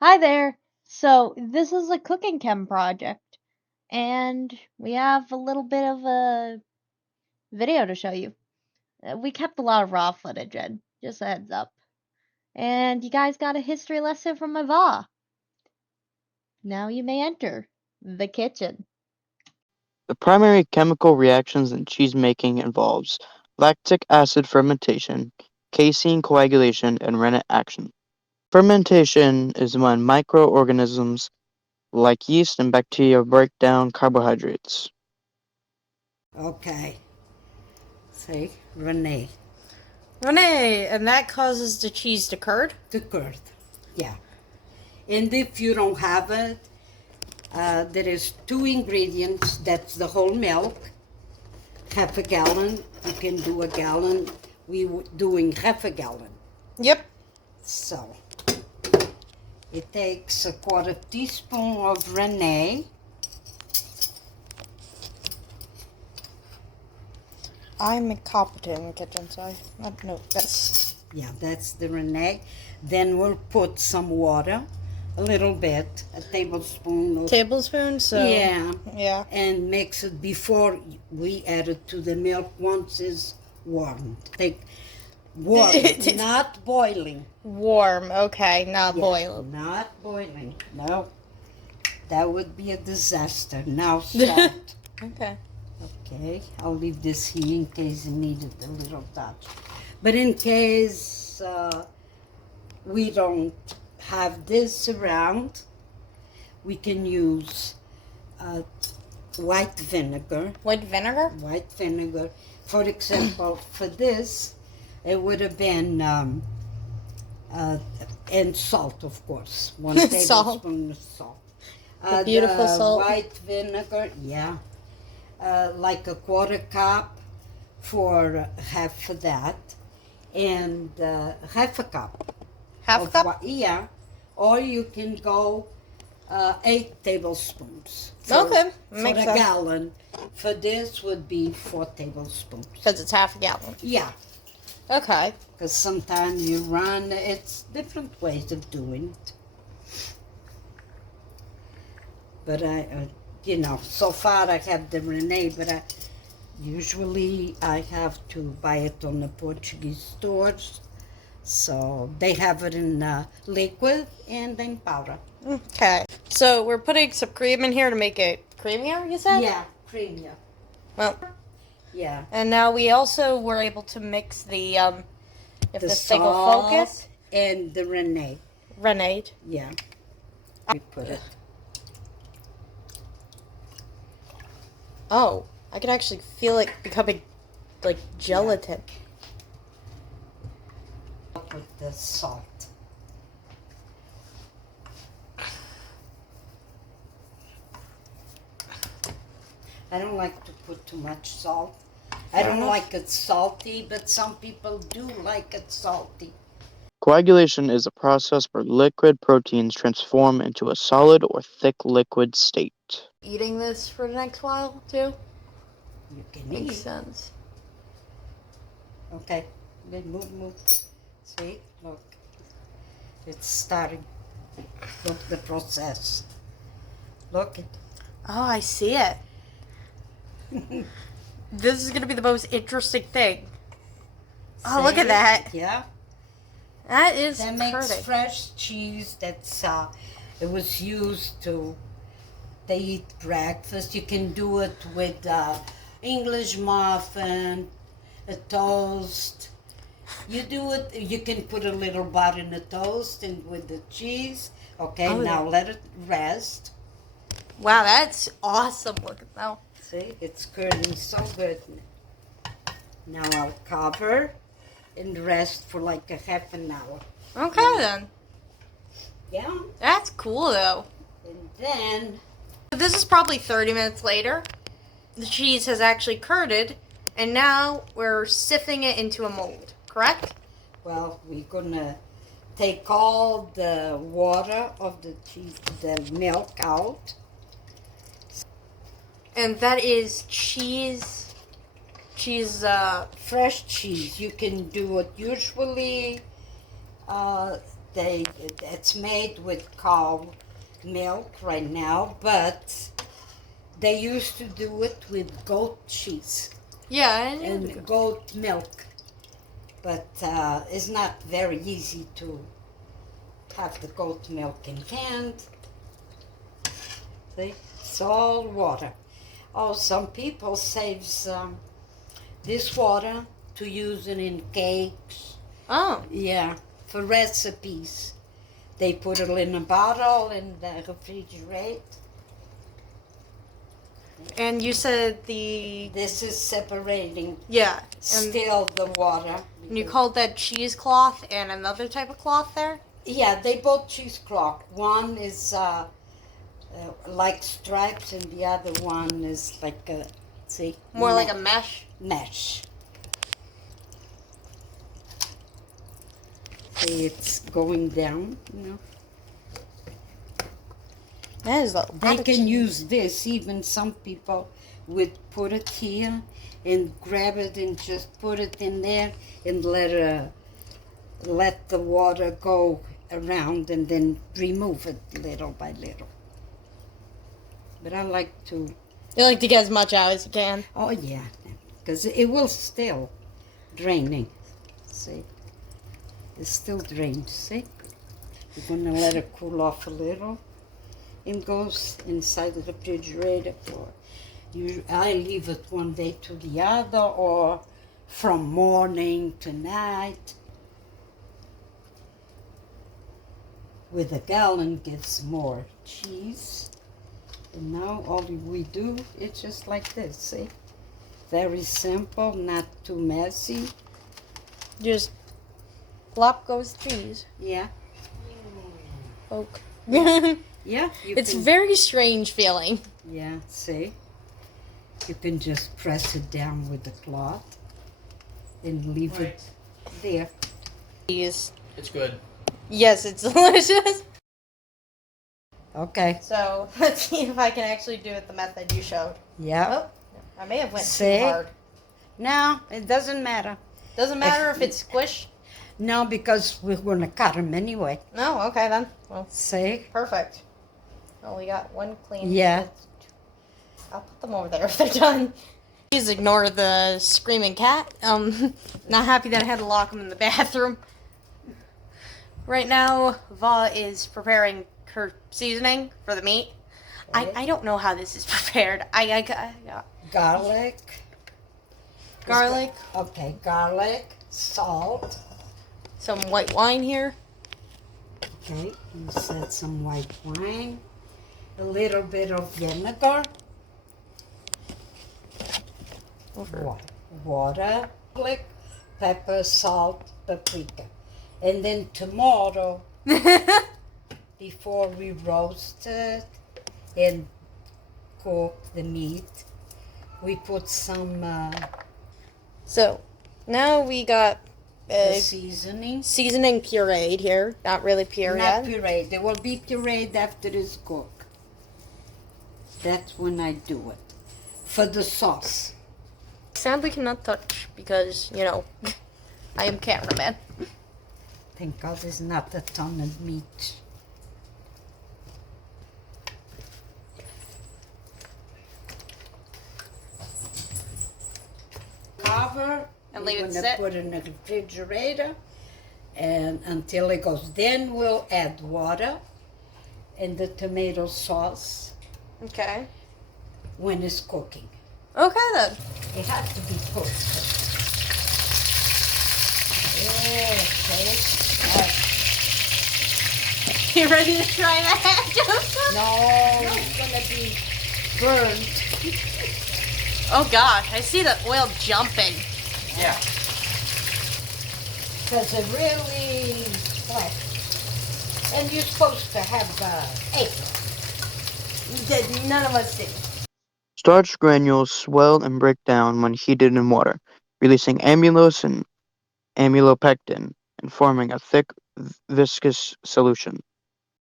Hi there. So, this is a cooking chem project, and we have a little bit of a video to show you. We kept a lot of raw footage in, just a heads up. And you guys got a history lesson from my va. Now you may enter the kitchen. The primary chemical reactions in cheese making involves lactic acid fermentation, casein coagulation, and rennet action. Fermentation is when microorganisms like yeast and bacteria break down carbohydrates. Okay. Say Renee. Renee, and that causes the cheese to curd? The curd. Yeah. And if you don't have it, there is two ingredients. That's the whole milk, half a gallon. You can do a gallon. We were doing half a gallon. Yep. So it takes a quarter teaspoon of Renee. I'm incompetent in the kitchen, so I don't know this. Yeah, that's the Renee. Then we'll put some water, a little bit, a tablespoon of Tablespoon, so. yeah, and mix it before we add it to the milk once it's warmed. Take warm, not boiling. Warm, okay, not Yeah, boiled. not boiling. No, that would be a disaster. Now salt. Okay. Okay, I'll leave this here in case you need it a little touch. But in case we don't have this around, we can use white vinegar. White vinegar? White vinegar. For example, for this, it would have been, and salt, of course. One Salt. tablespoon of salt. The beautiful salt. White vinegar, yeah. Like a quarter cup for half of that. And half a cup. Half a cup? Yeah. Or you can go 8 tablespoons. Okay, For makes a sense. gallon. For this would be 4 tablespoons. Because it's half a gallon. Yeah. Okay. Because sometimes you run, it's different ways of doing it. But so far I have the Renee, but usually I have to buy it on the Portuguese stores. So they have it in liquid and in powder. Okay. So we're putting some cream in here to make it creamier, you said? Yeah, creamier. Well, Yeah. and now we also were able to mix the, if The this thing will salt focus, and the Renee. Renee. Yeah. We put it. Oh, I can actually feel it becoming like gelatin. With the salt. I don't like to put too much salt. I don't like it salty, but some people do like it salty. Coagulation is a process where liquid proteins transform into a solid or thick liquid state. Eating this for the next while, too? You can Makes eat. sense. Okay, then move. See, look. It's starting. Look the process. Look it. Oh, I see it. This is going to be the most interesting thing. Oh, look at that. Yeah. That is That makes pretty. fresh cheese. That's it was used to. They eat breakfast. You can do it with English muffin, a toast. You do it. You can put a little butter in the toast and with the cheese. Okay, Oh, now let it rest. Wow, that's awesome looking though. See, it's curdling so good. Now I'll cover and rest for like a half an hour. Okay then. Yeah, That's cool though. and then This is probably 30 minutes later. The cheese has actually curded, and now we're sifting it into a mold, correct? well, we're gonna take all the water of the cheese, the milk out. And that is cheese, Fresh cheese. You can do it usually It's made with cow milk right now, but they used to do it with goat cheese Yeah, and goat milk. But it's not very easy to have the goat milk in hand. See, it's all water. Oh, some people saves this water to use it in cakes. Oh. Yeah, for recipes. They put it in a bottle in the refrigerator. And you said This is separating yeah, still the water. and you called that cheesecloth and another type of cloth there? Yeah, they both cheesecloth. One is like stripes, and the other one is like a, see? More like a mesh? Mesh. See, it's going down, you know. That is a They lot of can cheese. use this. Even some people would put it here and grab it and just put it in there and let the water go around and then remove it little by little. But I like to. You like to get as much out as you can. Oh yeah, because it will still draining. See, it still drains. See, you're gonna let it cool off a little. It goes inside the refrigerator for you. I leave it one day to the other, or from morning to night. With a gallon gives more cheese. And now all we do is just like this, see? Very simple, not too messy. Just flop goes cheese. Yeah. Poke. Yeah. You It's can, very strange feeling. yeah, see? You can just press it down with the cloth and leave it there. Cheese. It's good. Yes, it's delicious. Okay. So let's see if I can actually do it the method you showed. Yeah. Oh, I may have went See? too hard. No, it doesn't matter. Doesn't matter if it's squished. No, because we're going to cut them anyway. No, okay then. Well, See? perfect. Oh, we got one clean. Yeah. I'll put them over there if they're done. Please ignore the screaming cat. Not happy that I had to lock him in the bathroom. Right now, Va is preparing her seasoning for the meat. I don't know how this is prepared. I got Garlic. garlic, Okay, garlic, salt. some white wine here. Okay, you said some white wine, a little bit of vinegar, water, garlic, pepper, salt, paprika, and then tomato before we roast it and cook the meat. We put some So, now we got the seasoning. seasoning pureed here. Not really pure Not yet. pureed. They will be pureed after it's cooked. That's when I do it. For the sauce. Sadly cannot touch because, you know, I am cameraman. Thank God it's not a ton of meat. Cover. And leave it We're gonna sit? put it in the refrigerator and until it goes. Then we'll add water and the tomato sauce Okay. when it's cooking. Okay then. It has to be cooked. Okay. You ready to try that, Joseph? No, it's gonna be burned. Oh gosh, I see the oil jumping. Yeah. Because it really flat. And you're supposed to have apron. None of us did. Starch granules swell and break down when heated in water, releasing amylose and amylopectin and forming a thick, viscous solution.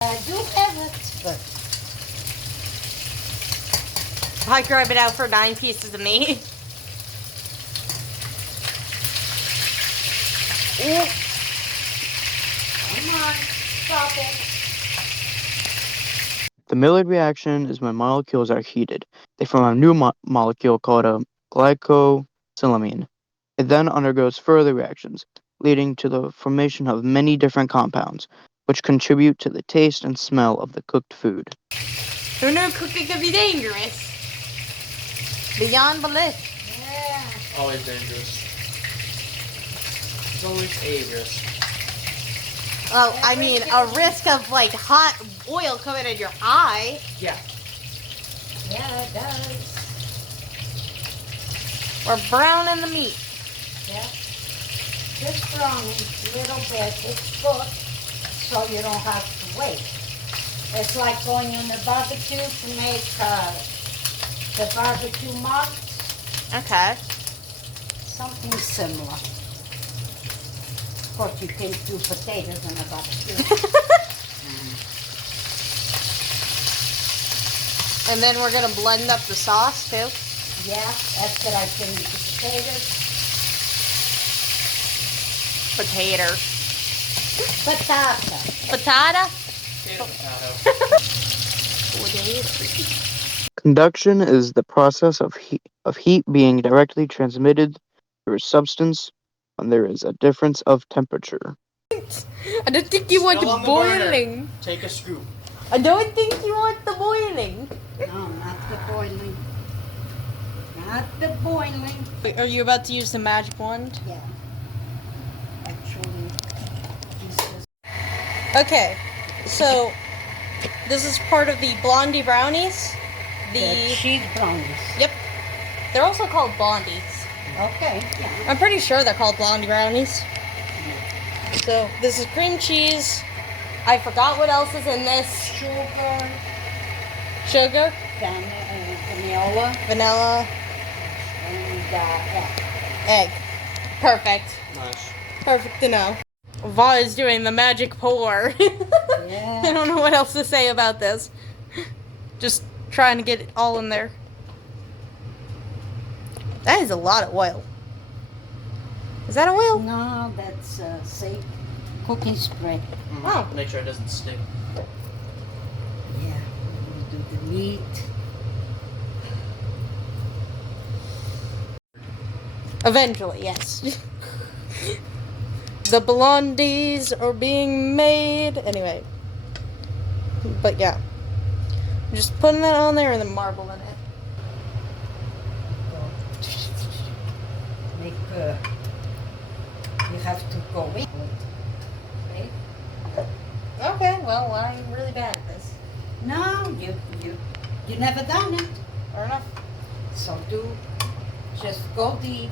I do have it, but I grab it out for 9 pieces of meat. come on. Stop it. The Maillard reaction is when molecules are heated. They form a new molecule called a glycosylamine. It then undergoes further reactions, leading to the formation of many different compounds, which contribute to the taste and smell of the cooked food. Who knew cooking could be dangerous? Beyond belief. Yeah. Always dangerous. It's always a risk. Well, I mean, a risk of like hot oil coming in your eye. Yeah. Yeah, it does. Or browning the meat. Yeah. Just browning a little bit. It's good, so you don't have to wait. It's like going in the barbecue to make the barbecue marks. Okay. Something similar. Of course, you can't do potatoes in a barbecue. And then we're gonna blend up the sauce too. Yeah, after I finish the potatoes. Potato. Patata. Patata? Conduction is the process of heat being directly transmitted through a substance when there is a difference of temperature. I don't think you want Still the on the burner. boiling. Take a scoop. I don't think you want the boiling. No, not the boiling. Not the boiling. Are you about to use the magic wand? Yeah. Actually, this is... Okay, so this is part of the Blondie brownies. The cheese brownies. Yep. They're also called Blondies. Okay, yeah. I'm pretty sure they're called Blondie brownies. So this is cream cheese. I forgot what else is in this. Sugar, Sugar, vanilla, vanilla, and egg. egg. Perfect. Nice. Perfect to know. Va is doing the magic pour. Yeah. I don't know what else to say about this. Just trying to get it all in there. That is a lot of oil. Is that oil? No, that's say cooking spray. Oh. Make sure it doesn't stick. Yeah. We do the meat. Eventually, yes. The blondies are being made. Anyway. But yeah. I'm just putting that on there and then marbling it. Make you have to go in. Okay. Okay, well, I'm really bad at this. No, you never done it. Fair enough. So just go deep,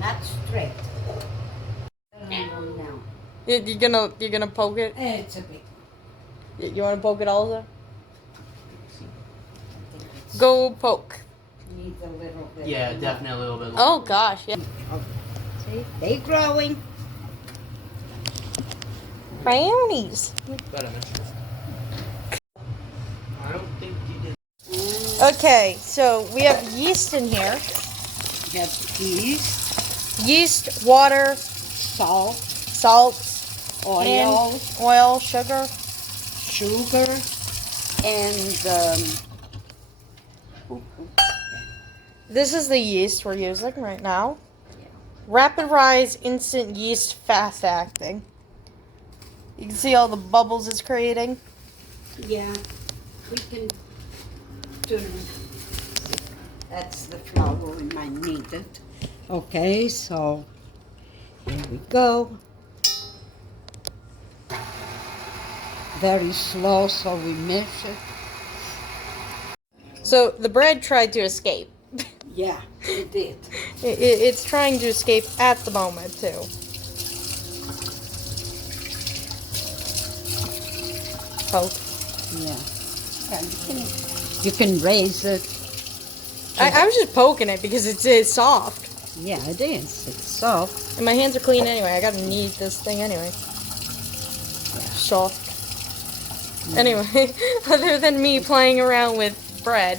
not straight. No. You're gonna poke it? It's a big one. You wanna poke it also? I think it's Go poke. needs a little bit. Yeah, more. definitely a little bit. Oh gosh, yeah. See, they growing. Brownies. Better mixture. I don't think you did. Okay, so we have yeast in here. You have yeast, Yeast, water, salt, salt, oil, and oil, sugar. sugar, and This is the yeast we're using right now. Rapid rise instant yeast fast acting. You can see all the bubbles it's creating. yeah, we can do. That's the flour we might need it. Okay, so here we go. Very slow, so we mix it. So the bread tried to escape. Yeah, it did. It's trying to escape at the moment too. Poke. Yeah. You can raise it. I was just poking it because it's soft. Yeah, it is. It's soft. And my hands are clean anyway. I gotta knead this thing anyway. Soft. Anyway, other than me playing around with bread,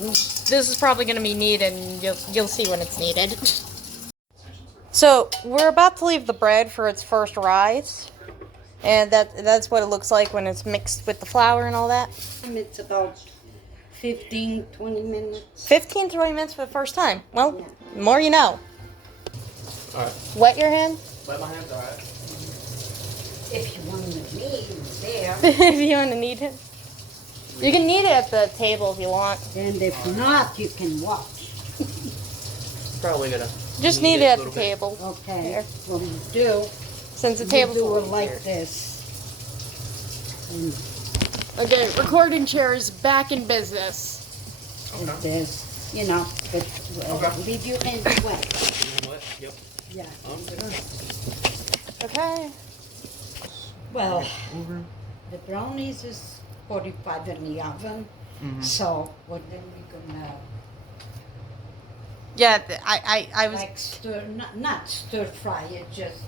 this is probably gonna be needed, and you'll see when it's needed. So we're about to leave the bread for its first rise. And that's what it looks like when it's mixed with the flour and all that. It's about 15, 20 minutes. 15, 20 minutes for the first time. Well, more you know. Alright. Wet your hand? Wet my hands, alright. If you want to knead there, If you want to knead it. You can knead it at the table if you want. and if not, you can watch. Probably gonna. Just knead knead it a at the little bit. table. Okay, Here. what you do, Since the you table's do over it like here. this. And Okay, recording chair is back in business. like Okay. this, you know, but Okay. leave your hands wet. You know what? Yep. Yeah. Okay. Well, Over. the brownies is 45 in the oven. Mm-hmm. So, what then we gonna Yeah, I was, like stir, not stir fry it, just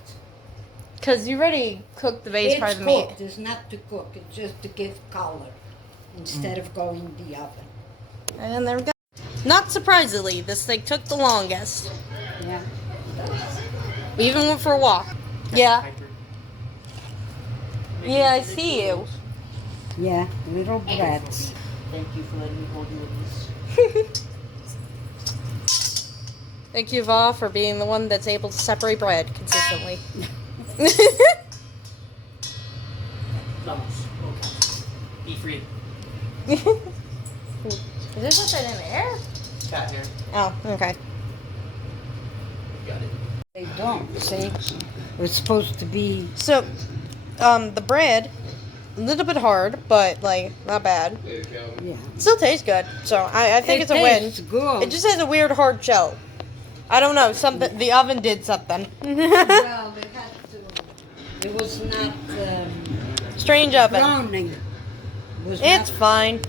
because you already cooked the base part it's of the meat. cooked. It's not to cook. It's just to give color instead of going in the oven. And there we go. Not surprisingly, this thing took the longest. Yeah. We even went for a walk. Yeah. Hyper. Yeah, I see you. Yeah, little brats. Thank you for letting me hold you with this. Thank you, Va, for being the one that's able to separate bread consistently. Vamos. Okay. Be free. Is this something in the air? Cat hair. Oh, okay. Got it. They don't, see? It's supposed to be, So, the bread, a little bit hard, but, like, not bad. yeah. Still tastes good, so I think it's a win. Tastes good. It just has a weird hard shell. I don't know, something, the oven did something. Well, they had to, it was not Strange oven. browning. It was It's not fine.